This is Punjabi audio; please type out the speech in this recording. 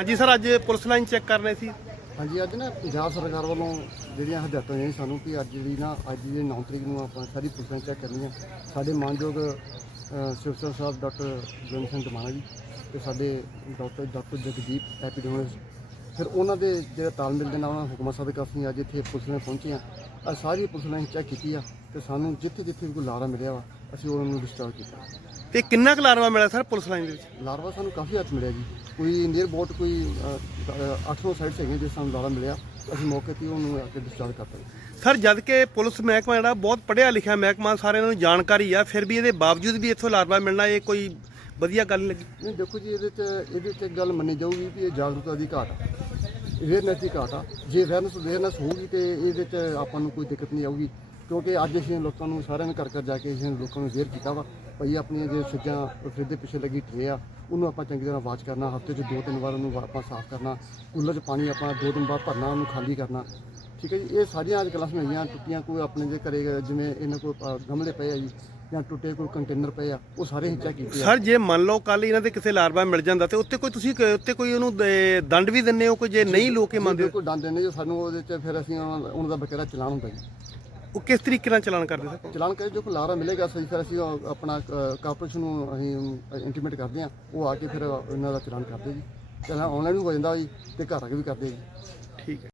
ਹਾਂਜੀ ਸਰ ਅੱਜ ਪੁਲਿਸ ਲਾਈਨ ਚੈੱਕ ਕਰ ਰਹੇ ਸੀ। ਹਾਂਜੀ ਅੱਜ ਨਾ ਪੰਜਾਬ ਸਰਕਾਰ ਵੱਲੋਂ ਜਿਹੜੀਆਂ ਹਦਾਇਤਾਂ ਹੋਈਆਂ ਸਾਨੂੰ ਕਿ ਅੱਜ ਜਿਹੜੀ ਨਾ ਅੱਜ ਦੀ 9 ਤਰੀਕ ਨੂੰ ਆਪਾਂ ਸਾਰੀ ਪੁਲਿਸਾਂ ਚੈੱਕ ਕਰਨੀਆਂ ਸਾਡੇ ਮਾਨਯੋਗ ਅ, ਸਿਵਸਰ ਸਾਹਿਬ ਡਾਕਟਰ ਜਨ ਸਿੰਘ ਦਮਾਣਾ ਜੀ ਤੇ ਸਾਡੇ ਡਾਕਟਰ ਡਾਕਟਰ ਜਗਦੀਪ ਐਪੀਡੈਮਿਕ ਫਿਰ ਉਹਨਾਂ ਦੇ ਜਿਹੜਾ ਤਾਲਮੇਲ ਦੇ ਨਾਲ ਉਹਨਾਂ ਹੁਕਮਾਂ ਸਦਕਾ ਅਸੀਂ ਅੱਜ ਇੱਥੇ ਪੁਲਿਸ ਨੇ ਪਹੁੰਚੇ ਆ। ਅੱਜ ਸਾਰੀ ਪੁਲਿਸ ਨੇ ਚੈੱਕ ਕੀਤੀ ਆ ਤੇ ਸਾਨੂੰ ਜਿੱਥੇ ਜਿੱਥੇ ਵੀ ਕੋਈ ਲਾਰਾ ਮਿਲਿਆ ਵਾ ਅਸੀਂ ਉਹਨਾਂ ਨੂੰ ਡਿਸਟਰਬ ਕੀਤਾ। ਤੇ ਕਿੰਨਾ ਕੁ ਲਾਰਵਾ ਮਿਲਿਆ ਸਰ ਪੁਲਿਸ ਲਾਈਨ ਦੇ ਵਿੱਚ? ਲਾਰਵਾ ਸਾਨੂੰ ਕਾਫੀ ਹੱਥ ਮਿਲਿਆ ਜੀ। ਕੋਈ ਨੀਅਰ ਬੋਟ ਕੋਈ 800 ਸਾਈਡਸ ਹੈਗੀਆਂ ਜਿਸ ਸਾਨੂੰ ਲਾਰਾ ਮਿਲਿਆ। ਅਸੀਂ ਮੌਕੇ ਤੇ ਉਹਨੂੰ ਆ ਕੇ ਡਿਸਚਾਰਜ ਕਰਤਾ ਸਰ ਜਦ ਕਿ ਪੁਲਿਸ ਮਹਿਕਮਾ ਜਿਹੜਾ ਬਹੁਤ ਪੜ੍ਹਿਆ ਲਿਖਿਆ ਮਹਿਕਮਾ ਸਾਰਿਆਂ ਨੂੰ ਜਾਣਕਾਰੀ ਆ ਫਿਰ ਵੀ ਇਹਦੇ ਬਾਵਜੂਦ ਵੀ ਇੱਥੋਂ ਲਾਰਵਾ ਮਿਲਣਾ ਇਹ ਕੋਈ ਵਧੀਆ ਗੱਲ ਨਹੀਂ ਲੱਗੀ। ਨਹੀਂ ਦੇਖੋ ਜੀ ਇਹਦੇ ਚ ਇਹਦੇ ਚ ਇੱਕ ਗੱਲ ਮੰਨੀ ਜਾਊਗੀ ਕਿ ਇਹ ਜਾਗਰੂਕਤਾ ਦੀ ਘਾਟ ਆ। ਅਵੇਅਰਨੈਸ ਦੀ ਘਾਟ ਆ। ਜੇ ਅਵੇਅਰਨੈਸ ਅਵੇਅਰਨੈਸ ਹੋਊਗੀ ਤੇ ਇਹਦੇ ਚ ਆਪਾਂ ਨੂੰ ਕੋਈ ਦਿੱਕਤ ਨਹੀਂ ਆਊਗੀ। ਕਿਉਂਕਿ ਅੱਜ ਅਸੀਂ ਲੋਕਾਂ ਨੂੰ ਸਾਰਿਆਂ ਨੂੰ ਘਰ ਘਰ ਜਾ ਕੇ ਅਸੀਂ ਲੋਕਾਂ ਨੂੰ ਅਵੇਅਰ ਕੀਤਾ ਵਾ ਭਈ ਆਪਣੀਆਂ ਜੇ ਸਿੱਜਾਂ ਫਰਿੱਜ ਦੇ ਪਿੱਛੇ ਲੱਗੀ ਟਰੇ ਆ ਉਹਨੂੰ ਆਪਾਂ ਚੰਗੀ ਤਰ੍ਹਾਂ ਵਾਸ਼ ਕਰਨਾ ਹਫ਼ਤੇ 'ਚ ਦੋ ਤਿੰਨ ਵਾਰ ਉਹਨੂੰ ਆਪਾਂ ਸਾਫ਼ ਕਰਨਾ ਕੂਲਰ 'ਚ ਪਾਣੀ ਆਪਾਂ ਦੋ ਦਿਨ ਬਾਅਦ ਭਰਨਾ ਉਹਨੂੰ ਖਾਲੀ ਕਰਨਾ। ਠੀਕ ਹੈ ਜੀ ਇਹ ਸਾਰੀਆਂ ਅੱਜ ਕੱਲ੍ਹ ਸਮਝਾਈਆਂ ਟੁੱਟੀਆਂ ਕੋਈ ਆਪਣੇ ਜੇ ਘਰੇ ਜਿਵੇਂ ਇਹਨਾਂ ਕੋਲ ਗਮਲੇ ਪਏ ਆ ਜੀ ਜਾਂ ਟੁੱਟੇ ਕੋਈ ਕੰਟੇਨਰ ਪਏ ਆ ਉਹ ਸਾਰੇ ਹੀ ਚੈੱਕ ਕੀਤੇ ਸਰ ਜੇ ਮੰਨ ਲਓ ਕੱਲ ਇਹਨਾਂ ਦੇ ਕਿਸੇ ਲਾਰਵਾ ਮਿਲ ਜਾਂਦਾ ਤੇ ਉੱਤੇ ਕੋਈ ਤੁਸੀਂ ਉੱਤੇ ਕੋਈ ਉਹਨੂੰ ਦੰਡ ਵੀ ਦਿੰਨੇ ਹੋ ਕੋਈ ਜੇ ਨਹੀਂ ਲੋਕੇ ਮੰਨਦੇ ਬਿਲਕੁਲ ਡੰਡ ਦਿੰਦੇ ਜੋ ਸਾਨੂੰ ਉਹਦੇ ਚ ਫਿਰ ਅਸੀਂ ਉਹਨਾਂ ਦਾ ਬਕਾਇਦਾ ਚਲਾਨ ਹੁੰਦਾ ਜੀ। ਉਹ ਕਿਸ ਤਰੀਕੇ ਨਾਲ ਚਲਾਨ ਕਰਦੇ ਸਰ? ਚਲਾਨ ਕਰੇ ਜੋ ਕੋਈ ਲਾਰਾ ਮਿਲੇਗਾ ਸਹੀ ਫਿਰ ਅਸੀਂ ਉਹ ਆਪਣਾ ਕਾਰਪੋਰੇਸ਼ਨ ਨੂੰ ਅਸੀਂ ਇੰਟੀਮੇਟ ਕਰਦੇ ਆ ਉਹ ਆ ਕੇ ਫਿਰ ਇਹਨਾਂ ਦਾ ਚਲਾਨ ਕਰਦੇ ਜੀ। ਚਲਾਨ ਆਨਲਾਈਨ ਵੀ ਹੋ ਜਾਂਦਾ ਜੀ ਤੇ ਘਰ ਆ ਕੇ ਵੀ ਕਰਦੇ ਜੀ। ਠੀਕ ਹੈ।